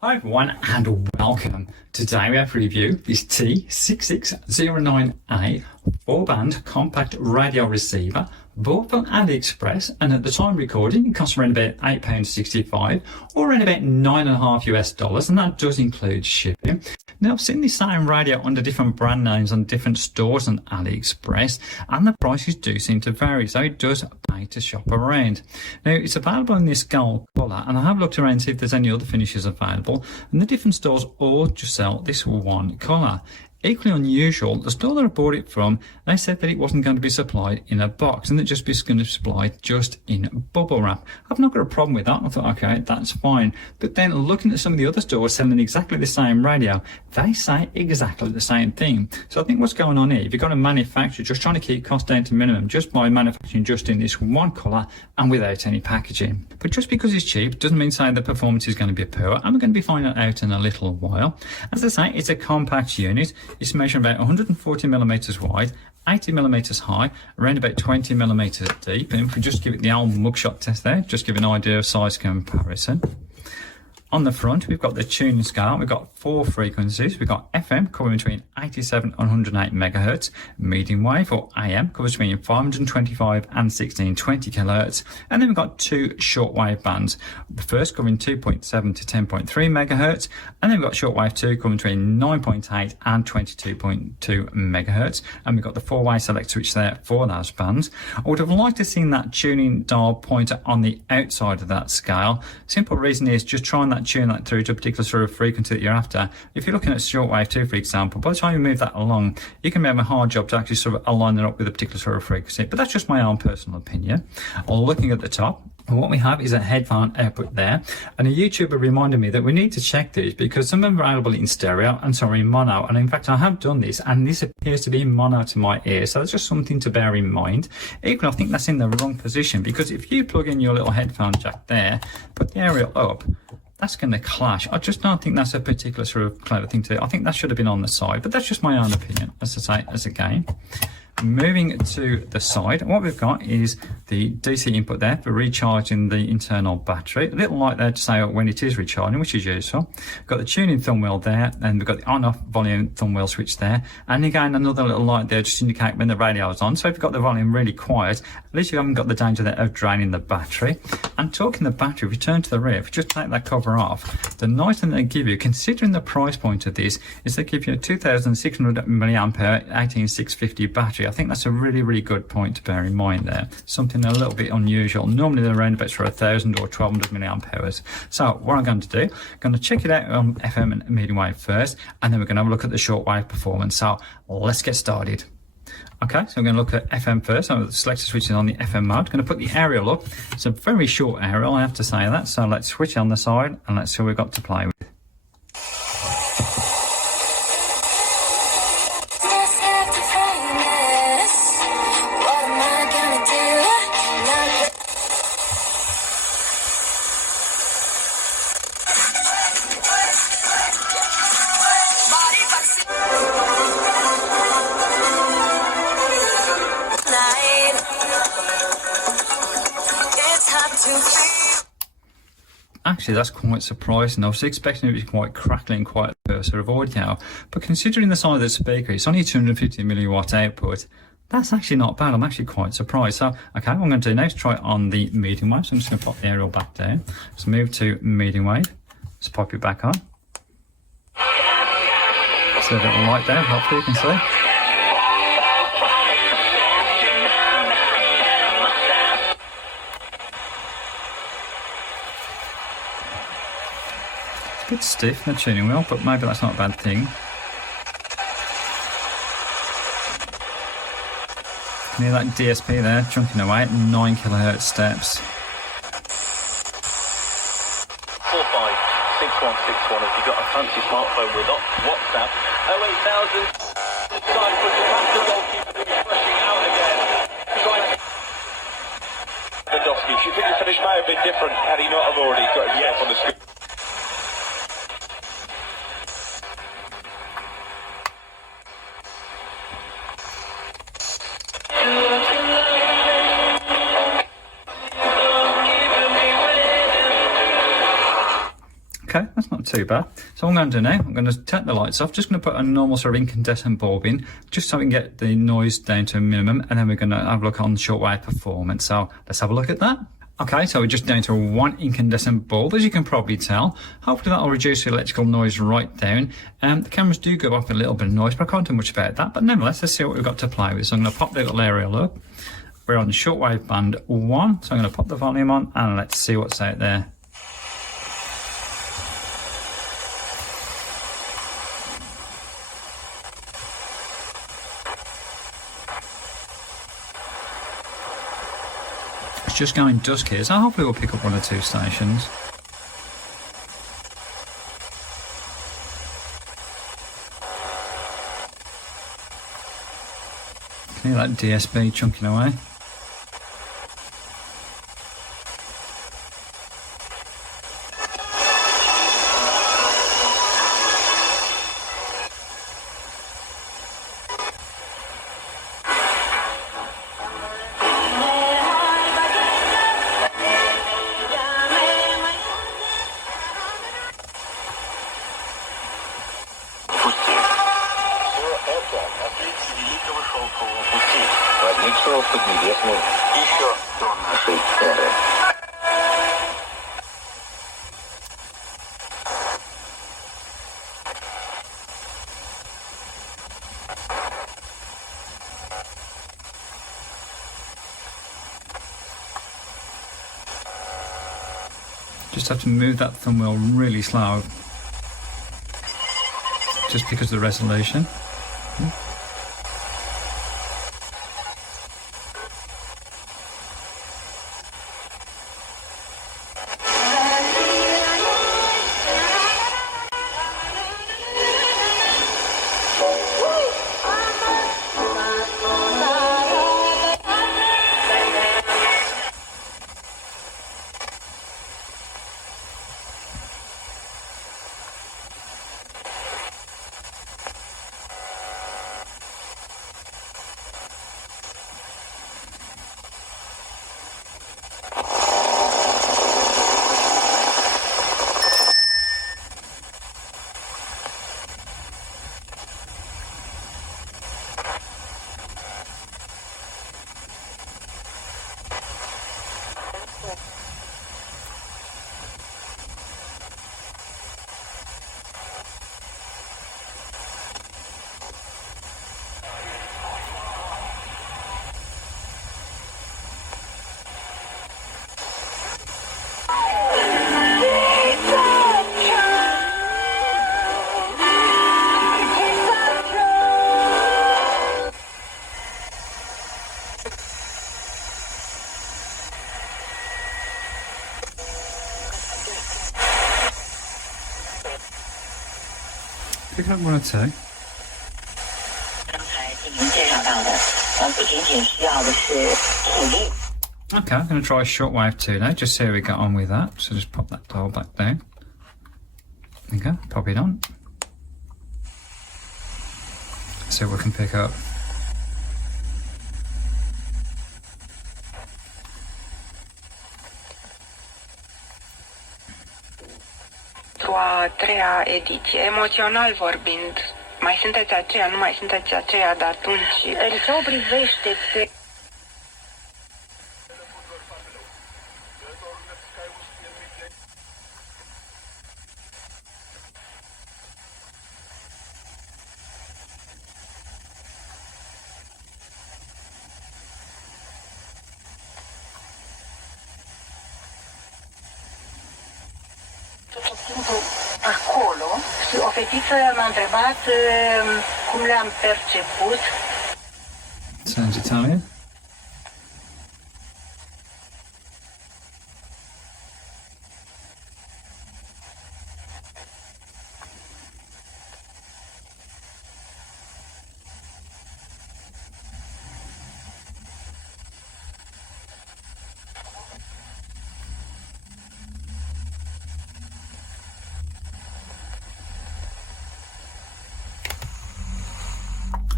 Hi everyone and welcome. Today we have to review this T-6609A 4-band compact radio receiver bought from AliExpress, and at the time of recording it costs around about £8.65 or around about $9.50 and that does include shipping. Now I've seen the same radio under different brand names on different stores on AliExpress and the prices do seem to vary, so it does pay to shop around. Now it's available in this gold colour and I have looked around to see if there's any other finishes available, and the different stores all just sell this one colour. Equally unusual, the store that I bought it from, they said that it wasn't going to be supplied in a box and it just was going to be supplied just in bubble wrap. I've not got a problem with that. I thought, okay, that's fine. But then looking at some of the other stores selling exactly the same radio, they say exactly the same thing. So I think what's going on here, if you've got a manufacturer just trying to keep costs down to minimum just by manufacturing just in this one colour and without any packaging. But just because it's cheap doesn't mean saying the performance is going to be poor, and we're going to be finding that out in a little while. As I say, it's a compact unit. It's measuring about 140 millimeters wide, 80 millimeters high, around about 20 millimeters deep. And if we just give it the old mugshot test there, just give an idea of size comparison. On the front, we've got the tuning scale. We've got 4 frequencies. We've got FM covering between 87 and 108 megahertz, medium wave or AM covers between 525 and 1620 kilohertz, and then we've got 2 shortwave bands. The first covering 2.7 to 10.3 megahertz, and then we've got shortwave 2 covering between 9.8 and 22.2 megahertz, and we've got the 4-way select switch there for those bands. I would have liked to have seen that tuning dial pointer on the outside of that scale. Simple reason is just trying that tune that through to a particular sort of frequency that you're after. If you're looking at shortwave 2, for example, by the time you move that along, you can have a hard job to actually sort of align it up with a particular sort of frequency. But that's just my own personal opinion. Looking at the top, what we have is a headphone output there, and a YouTuber reminded me that we need to check these because some of them are available in stereo and some are in mono, and in fact I have done this and this appears to be mono to my ear, so that's just something to bear in mind. Equally, I think that's in the wrong position, because if you plug in your little headphone jack there, put the aerial up, that's going to clash. I just don't think that's a particular sort of clever thing to do. I think that should have been on the side, but that's just my own opinion, as I say, as a game. Moving to the side, what we've got is the DC input there for recharging the internal battery. A little light there to say when it is recharging, which is useful. We've got the tuning thumb wheel there, and we've got the on-off volume thumb wheel switch there. And again, another little light there just to indicate when the radio is on. So if you've got the volume really quiet, at least you haven't got the danger there of draining the battery. And talking the battery, if you turn to the rear, if you just take that cover off, the nice thing they give you, considering the price point of this, is they give you a 2600 milliampere 18650 battery. I think that's a really, really good point to bear in mind there. Something a little bit unusual. Normally they're around about for 1000 or 1200 milliamp hours. So what I'm going to do, I'm going to check it out on FM and medium wave first, and then we're going to have a look at the shortwave performance. So let's get started. Okay, so I'm going to look at FM first. So the selector switching on the FM mode. I'm going to put the aerial up. It's a very short aerial, I have to say that. So let's switch on the side and let's see what we've got to play with. Actually, that's quite surprising. I was expecting it to be quite crackling, quite a sort of audio, but considering the size of the speaker, it's only 250 milliwatt output. That's actually not bad. I'm actually quite surprised. So, okay, what I'm going to do now is try it on the medium wave. So I'm just going to pop the aerial back down. Let's move to medium wave. Let's pop it back on. So a little light there, hopefully you can see. A bit stiff in the tuning wheel, but maybe that's not a bad thing. Near that DSP there, chunking away at 9 kilohertz steps. 456161 if you've got a fancy smartphone with WhatsApp. 08000. Time for the master goalkeeper who's rushing out again. Lewandowski. Do you think the finish may have been different had he not have already got himself on the screen? Okay, that's not too bad. So what I'm going to do now, I'm going to take the lights off, just going to put a normal sort of incandescent bulb in, just so we can get the noise down to a minimum, and then we're going to have a look on shortwave performance. So let's have a look at that. Okay, so we're just down to one incandescent bulb, as you can probably tell. Hopefully that'll reduce the electrical noise right down. The cameras do go off a little bit of noise, but I can't do much about that. But nevertheless, let's see what we've got to play with. So I'm going to pop the little aerial up. We're on shortwave band 1, so I'm going to pop the volume on and let's see what's out there. Just going dusk here, so hopefully we'll pick up 1 or 2 stations. Can you hear that DSB chunking away? Возникшего в Поднебесной еще до нашей эры. Just have to move that thumb wheel really slow, just because of the resolution. Pick up 1 or 2. Okay, I'm going to try shortwave 2 now, just see how we got on with that. So just pop that dial back down. There you go, pop it on. See what we can pick up. A treia ediție, emoțional vorbind, mai sunteți aceea, nu mai sunteți aceea de atunci. Ce o privește pe... acolo și o fetiță m-a întrebat cum le-am perceput. Sounds Italian.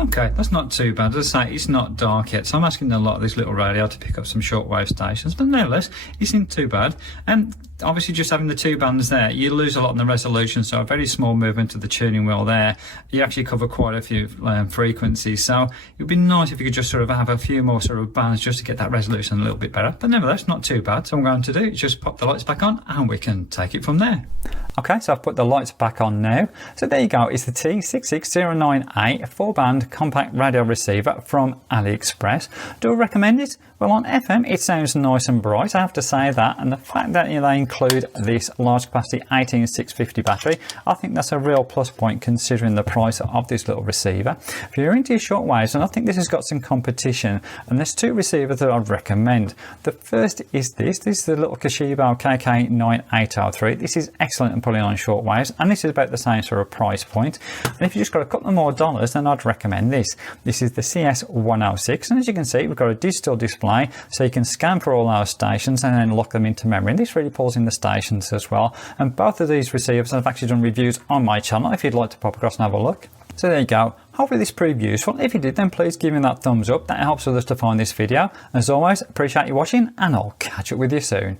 Okay, that's not too bad. As I say, it's not dark yet, so I'm asking a lot of this little radio to pick up some shortwave stations, but nevertheless, it isn't too bad. And obviously just having the two bands there, you lose a lot in the resolution, so a very small movement of the tuning wheel there, you actually cover quite a few frequencies. So it would be nice if you could just sort of have a few more sort of bands just to get that resolution a little bit better, but nevertheless not too bad. So what I'm going to do is just pop the lights back on and we can take it from there. Okay, so I've put the lights back on now. So there you go, it's the T-6609A 4-band compact radio receiver from AliExpress. Do I recommend it? Well, on FM it sounds nice and bright, I have to say that, and the fact that they include this large capacity 18650 battery, I think that's a real plus point considering the price of this little receiver. If you're into your shortwaves, and I think this has got some competition, and there's two receivers that I'd recommend. The first is this is the little Toshiba KK9803. This is excellent in pulling on shortwaves, and this is about the same sort of price point. And if you just got a couple more dollars, then I'd recommend this. This is the CS106, and as you can see, we've got a digital display, so you can scan for all our stations and then lock them into memory. And this really pulls in the stations as well. And both of these receivers I've actually done reviews on my channel if you'd like to pop across and have a look. So there you go. Hopefully this proved useful. If you did, then please give me that thumbs up. That helps others to find this video. As always, appreciate you watching, and I'll catch up with you soon.